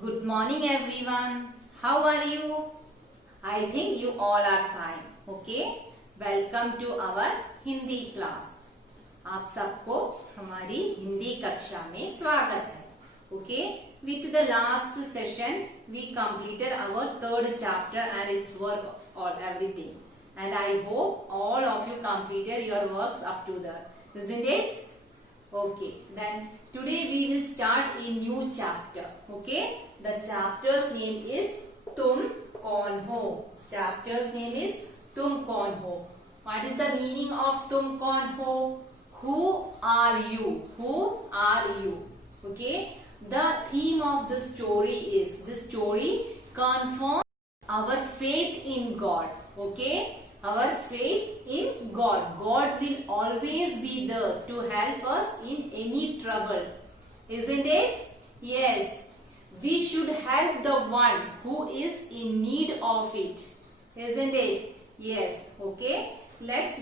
Good morning everyone. How are you? I think you all are fine. Okay? Welcome to our Hindi class. आप सबको हमारी हिंदी कक्षा में स्वागत है. Okay? With the last session, we completed our third chapter and its work or everything. And I hope all of you completed your works up to there. Isn't it? Okay, then today we will start a new chapter. Okay, the chapter's name is Tum Kaun Ho. Chapter's name is Tum Kaun Ho. What is the meaning of Tum Kaun Ho? Who are you? Who are you? Okay, the theme of the story is, this story confirms our faith in God. Okay, our faith in God. God will always be there to help us in any trouble. Isn't it? Yes. We should help the one who is in need of it. Isn't it? Yes. Okay. Let's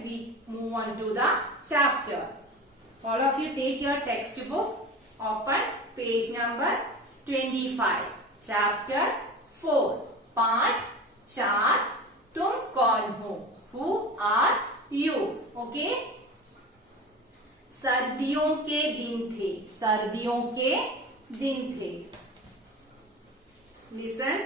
move on to the chapter. All of you take your textbook. Open page number 25. Chapter 4. Part 4. तुम कौन हो? Who are you? Okay? सर्दियों के दिन थे. सर्दियों के दिन थे. Listen.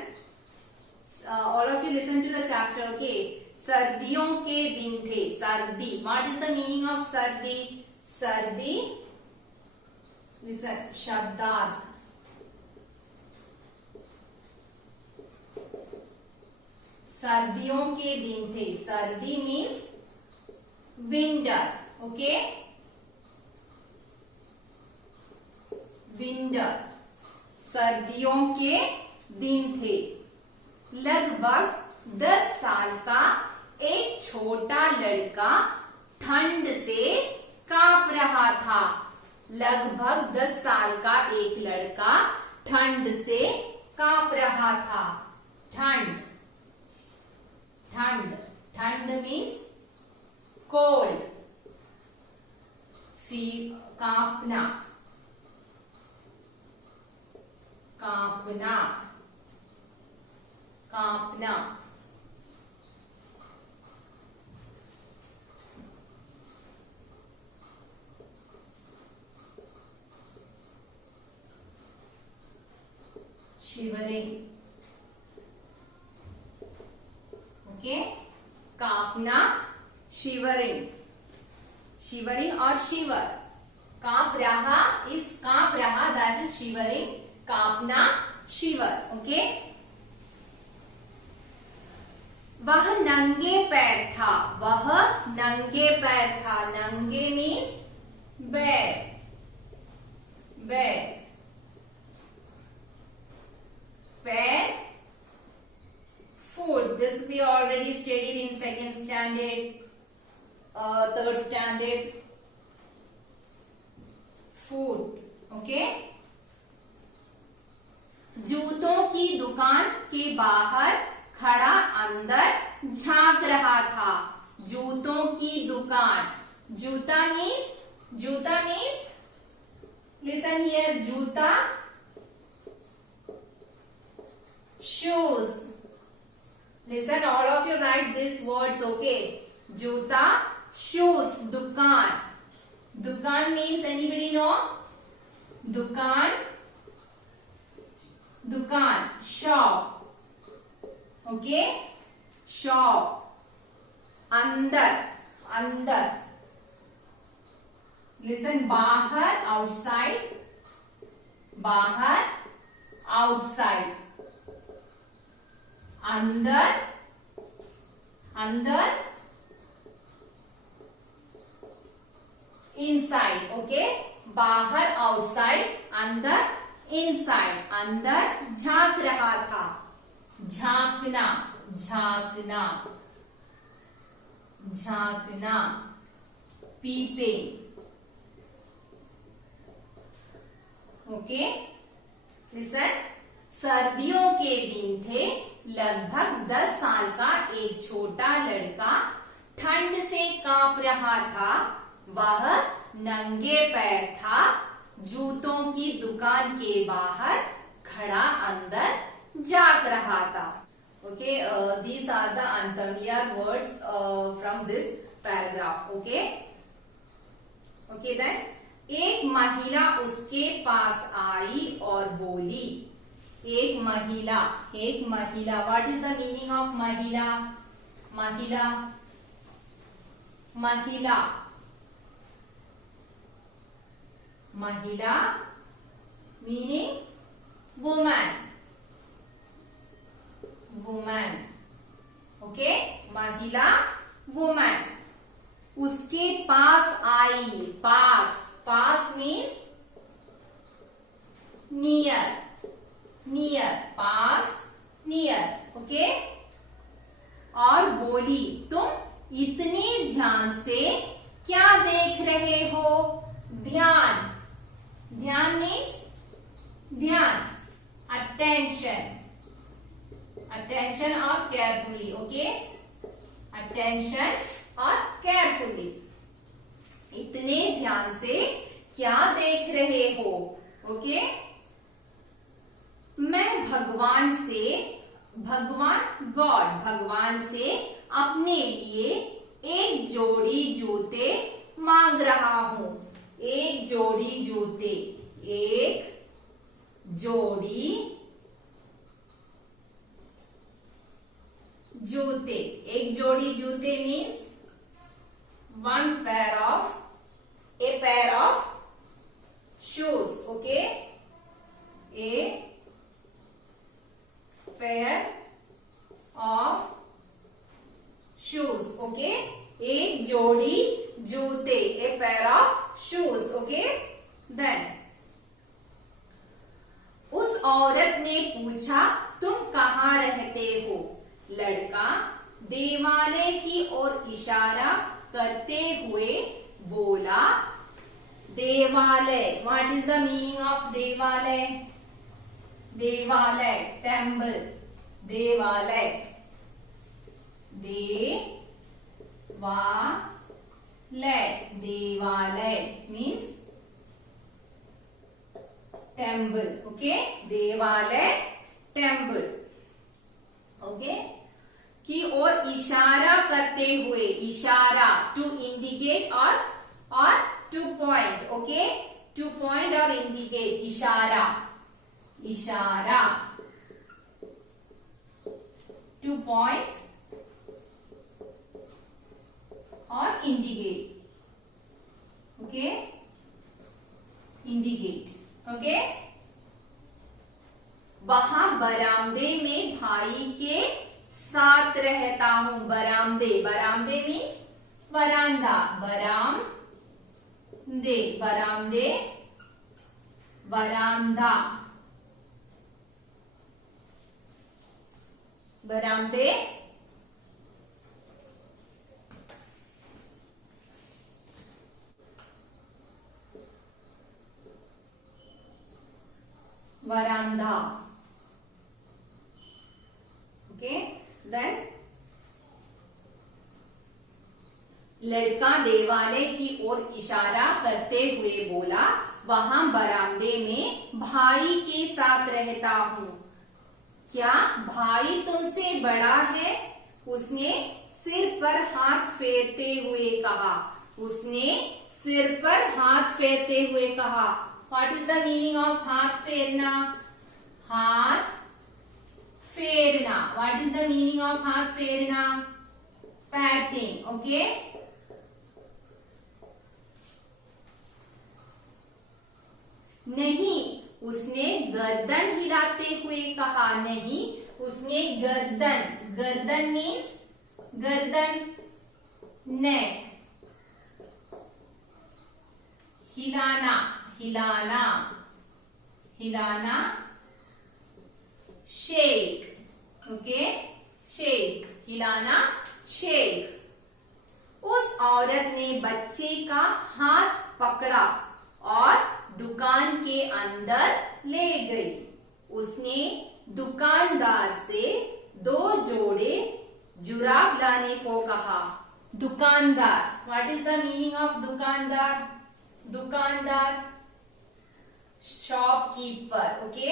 All of you listen to the chapter. Okay? सर्दियों के दिन थे. सर्दी. What is the meaning of सर्दी? सर्दी. Listen. शब्दार्थ. सर्दियों के दिन थे. सर्दी मीन्स विंटर. Okay, winter. सर्दियों के दिन थे. लगभग 10 साल का एक छोटा लड़का ठंड से कांप रहा था. लगभग 10 साल का एक लड़का ठंड से कांप रहा था. ठंड. ठंड. ठंड मीन्स कोल्ड. कांपना. कांपना. कांपना. शिवरिंग. ओके, कांपना. शिवरिंग. शिवरिंग और शिवर. कांप रहा. इफ कांप रहा दैट इज शिवरिंग. कांपना. शिवर. ओके. वह नंगे पैर था. वह नंगे पैर था. नंगे मीन्स बेर. बेर. पैर. Food. This we already studied in second standard, third standard. Food. Okay. जूतों की दुकान के बाहर खड़ा अंदर झांक रहा था. जूतों की दुकान. जूता मीन्स. जूता मीन्स. Listen here. जूता. Shoes. Listen, all of you write these words, okay? Juta, shoes, dukan. Dukan means, anybody know? Dukan. Dukan, shop. Okay? Shop. Andar. Andar. Listen, bahar, outside. Bahar, outside. अंदर. अंदर. Inside. Okay, बाहर outside. अंदर inside. अंदर झांक रहा था. झांकना. झांकना. झांकना. पीपे. Okay. Listen. सर्दियों के दिन थे. लगभग 10 साल का एक छोटा लड़का ठंड से कांप रहा था. वह नंगे पैर था. जूतों की दुकान के बाहर घड़ा अंदर झांक रहा था। Okay, these are the unfamiliar words from this paragraph. Okay okay then, एक महिला उसके पास आई और बोली। एक महिला, what is the meaning of महिला? महिला, महिला, महिला मीनिंग वुमन, वुमन। ओके, महिला वुमन उसके पास आई। पास मीन्स नियर, पास, नियर। ओके, और बोली, तुम इतने ध्यान से क्या देख रहे हो? ध्यान मीन्स ध्यान, अटेंशन और केयरफुली। ओके, अटेंशन और केयरफुली, इतने ध्यान से क्या देख रहे हो? ओके, मैं भगवान से अपने लिए एक जोड़ी जूते मांग रहा हूं। एक जोड़ी जूते, एक जोड़ी जूते means a pair of shoes. Okay, a pair of shoes. Okay, एक जोड़ी जूते, a pair of shoes. Okay, then उस औरत ने पूछा, तुम कहाँ रहते हो? लड़का देवालय की ओर इशारा करते हुए बोला। देवालय, what is the meaning of देवालय? देवालय, टेम्पल, देवालय, देवालय मीन्स टेम्पल। ओके, देवालय, टेम्पल। ओके, की ओर इशारा करते हुए, इशारा टू इंडिकेट और two point. Okay, two point और इंडिकेट, इशारा, टू पॉइंट और इंडिकेट। Okay, indicate. ओके, वहां बरामदे में भाई के साथ रहता हूं। बरामदे मीन्स वरांदा, वरांदा, बरामदे, वरांदा। ओके, देन लड़का देवालय की ओर इशारा करते हुए बोला, वहां बरामदे में भाई के साथ रहता हूं। क्या भाई तुमसे बड़ा है? उसने सिर पर हाथ फेरते हुए कहा। उसने सिर पर हाथ फेरते हुए कहा। What is the meaning of हाथ फेरना? हाथ फेरना, what is the meaning of हाथ फेरना? पैटिंग। ओके, नहीं, उसने गर्दन हिलाते हुए कहा। नहीं, उसने गर्दन मीन्स गर्दन, नेक, हिलाना, शेक। ओके, शेक, हिलाना, शेक। उस औरत ने बच्चे का हाथ पकड़ा और दुकान के अंदर ले गई। उसने दुकानदार से 2 जोड़े जुराब लाने को कहा। दुकानदार, what is the meaning of दुकानदार? दुकानदार, शॉपकीपर। ओके,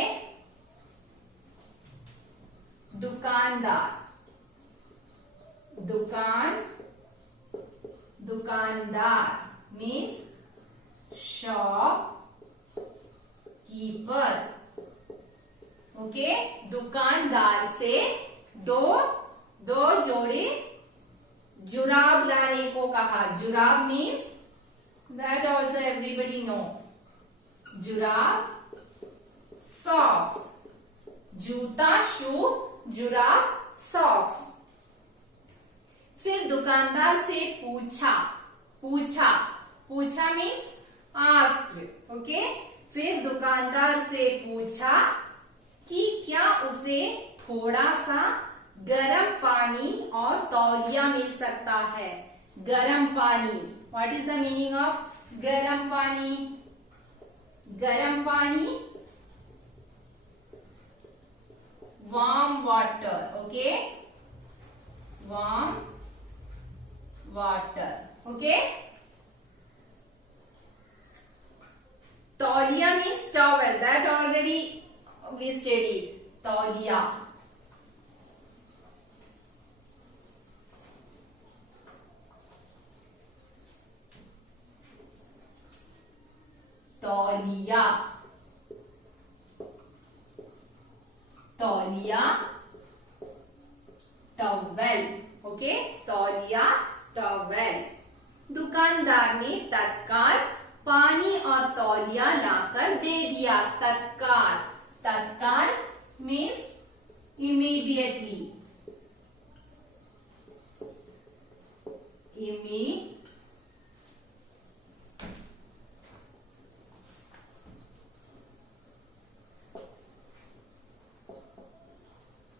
दुकानदार, दुकानदार मीन्स शॉप कीपर। ओके, दुकानदार से दो जोड़े जुराब लाने को कहा। जुराब means that also everybody know, जुराब सॉक्स, जूता शू, जुराब सॉक्स। फिर दुकानदार से पूछा मीन्स आस्क्ड। ओके, फिर दुकानदार से पूछा कि क्या उसे थोड़ा सा गरम पानी और तौलिया मिल सकता है। गरम पानी, what is the meaning of गरम पानी? गरम पानी, warm water. Okay, warm water. Okay, तौलिया means towel, that already we study. तौलिया, तौलिया, तौलिया, टॉवेल। ओके, तौलिया, टॉवेल। दुकानदार ने तत्काल पानी और तौलिया लाकर दे दिया। तत्काल, तत्काल means immediately,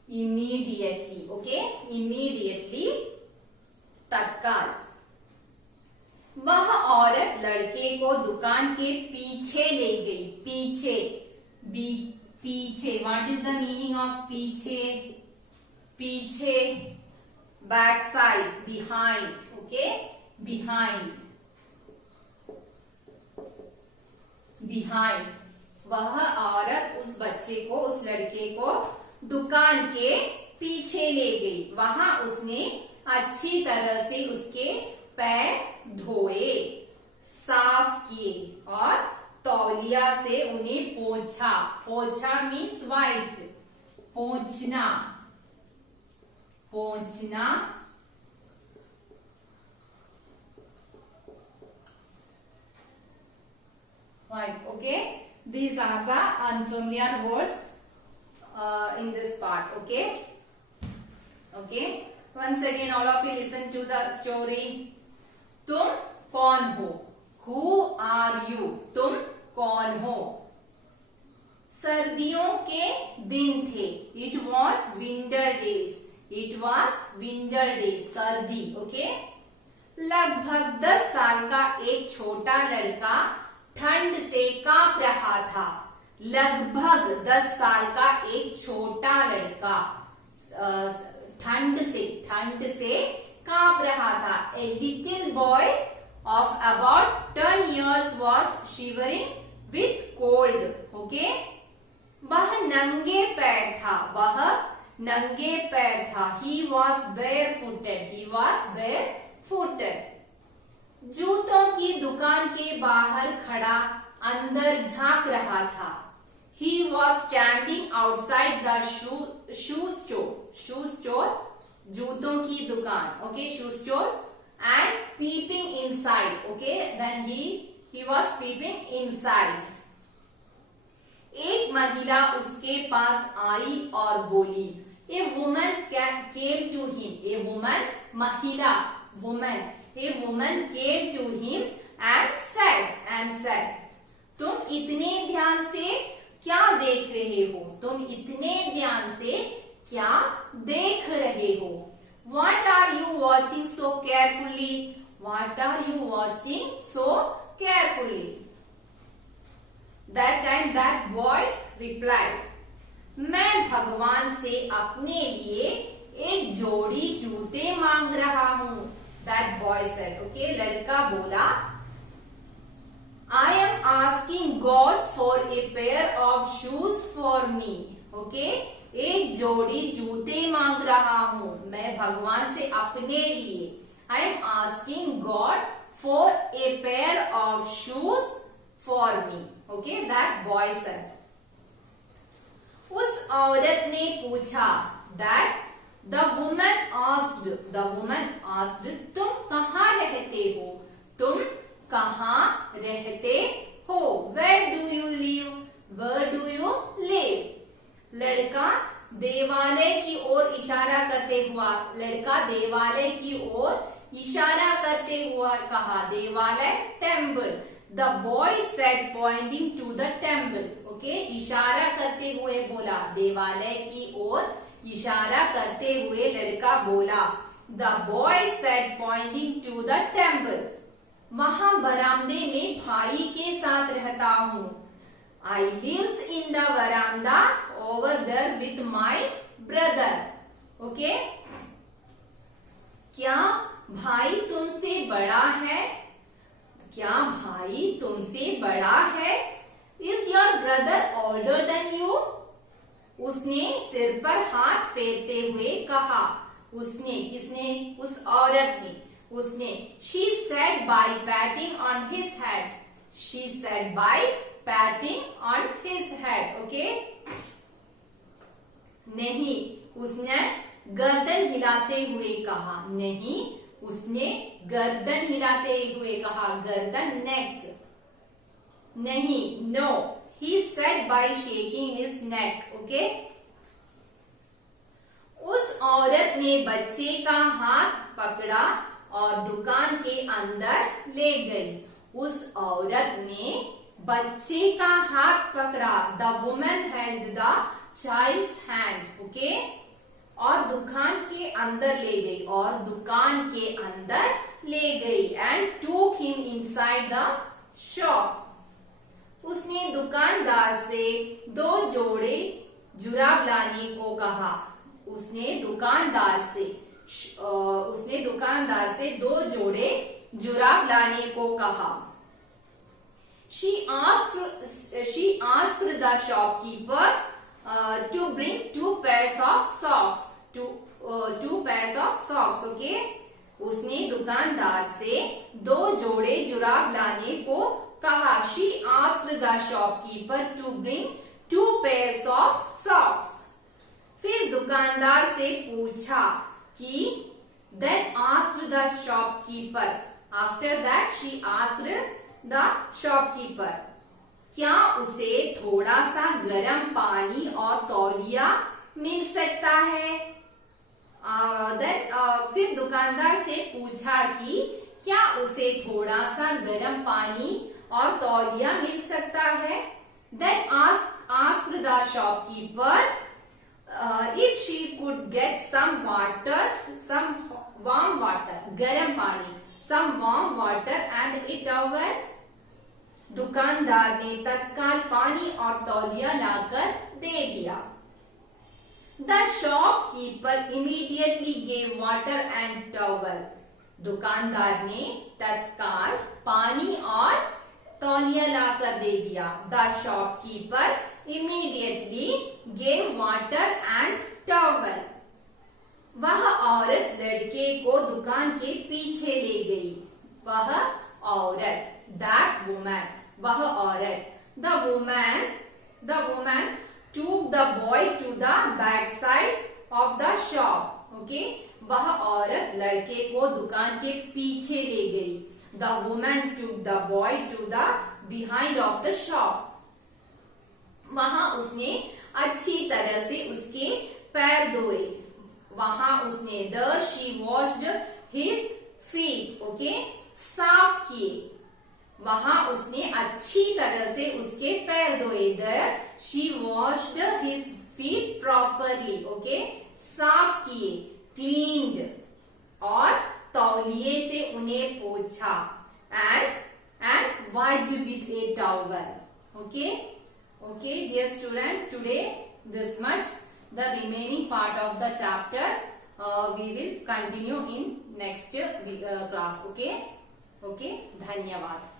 immediately. Okay, immediately, तत्काल। वह औरत लड़के को दुकान के पीछे ले गई। पीछे, पीछे, what is the meaning of पीछे? पीछे, back side, behind. Okay, behind, behind. वह औरत उस बच्चे को, उस लड़के को दुकान के पीछे ले गई। वहां उसने अच्छी तरह से उसके पैर धोए, साफ किए और तौलिया से उन्हें पोंछा। पोंछा मीन्स वाइट, पोंछना, पोंछना। Right, okay, these are the unfamiliar words in this part. Okay, once again all of you listen to the story. तुम कौन हो? Who are you? तुम कौन हो? सर्दियों के दिन थे। It was winter days. It was winter days. सर्दी। Okay, लगभग 10 साल का एक छोटा लड़का ठंड से कांप रहा था। लगभग 10 साल का एक छोटा लड़का ठंड से कांप रहा था। A little boy of about 10 years was shivering with cold. Okay, वह नंगे पैर था। वह नंगे पैर था। He was barefooted. He was barefooted. जूतों की दुकान के बाहर खड़ा अंदर झांक रहा था। He was standing outside the shoe store. Shoe store, जूतों की दुकान। Okay, shoe store, and peeping inside. Okay, then he was peeping inside. एक महिला उसके पास आई और बोली। A woman came to him. A woman, महिला, woman. A woman came to him and said, तुम इतने ध्यान से क्या देख रहे हो? तुम इतने ध्यान से क्या देख रहे हो? What are you watching so carefully? What are you watching so carefully? That time that boy replied, मैं भगवान से अपने लिए एक जोड़ी जूते मांग रहा हूँ। That boy said, okay, लड़का बोला, I am asking God for a pair of shoes for me. Okay, एक जोड़ी जूते मांग रहा हूँ, मैं भगवान से अपने लिए। I am asking God for a pair of shoes for me. Okay, that boy said. उस औरत ने पूछा, दैट द वुमन आस्क्ड, तुम कहाँ रहते हो? तुम कहाँ रहते हो? Where do you live? Where do you live? लड़का देवालय की ओर इशारा करते हुआ, लड़का देवालय की ओर इशारा करते हुआ कहा, देवालय, temple. The boy said pointing to the temple. Okay, इशारा करते हुए बोला, देवालय की ओर इशारा करते हुए लड़का बोला। The boy said pointing to the temple. वहां बरामदे में भाई के साथ रहता हूँ। I lives in the veranda over there with my brother. Okay? क्या भाई तुमसे बड़ा है? क्या भाई तुमसे बड़ा है? Is your brother older than you? उसने सिर पर हाथ फेरते हुए कहा। उसने, किसने? उस औरत ने। उसने she said by patting on his head. She said by patting on his head. Okay? नहीं, उसने गर्दन हिलाते हुए कहा। नहीं, उसने गर्दन हिलाते हुए कहा। गर्दन, neck. नहीं, no. He said by shaking his neck. Okay? उस औरत ने बच्चे का हाथ पकड़ा और दुकान के अंदर ले गई। उस औरत ने बच्चे का हाथ पकड़ा। The woman held the child's hand. Okay, और दुकान के अंदर ले गई, और दुकान के अंदर ले गई। एंड टूक हिम इनसाइड द शॉप। उसने दुकानदार से 2 जोड़े जुराब लाने को कहा। उसने दुकानदार से 2 जोड़े जुराब लाने को कहा। She asked the shopkeeper to bring 2 pairs of socks. 2 pairs of socks. Okay? उसने दुकानदार से 2 जोड़े जुराब लाने को कहा। She asked the shopkeeper to bring 2 pairs of socks. फिर दुकानदार से पूछा कि then asked the shopkeeper. After that she asked the shopkeeper. क्या उसे थोड़ा सा गर्म पानी और तौलिया मिल सकता है? फिर दुकानदार से पूछा कि क्या उसे थोड़ा सा गर्म पानी और तौलिया मिल सकता है? Then asked the shopkeeper if she could get some water, some warm water, गर्म पानी, some warm water and a towel. दुकानदार ने तत्काल पानी और तौलिया लाकर दे दिया। The shopkeeper immediately gave water and towel. दुकानदार ने तत्काल पानी और तौलिया लाकर दे दिया। The shopkeeper immediately gave water and towel. वह औरत लड़के को दुकान के पीछे ले गई। वह औरत, that woman, वह औरत, the woman took the boy to the back side of the shop. Okay? वह औरत लड़के को दुकान के पीछे ले गई। The woman took the boy to the behind of the shop. वहां उसने अच्छी तरह से उसके पैर धोए। वहां उसने there she washed his feet. Okay? साफ किए। वहां उसने अच्छी तरह से उसके पैर धोए। there she washed his feet properly. Okay? साफ किए, cleaned, और तौलिए से उन्हें पोंछा। and wiped with a towel. Okay? Okay, dear student, today this much. The remaining part of the chapter we will continue in next class. Okay? Okay, धन्यवाद।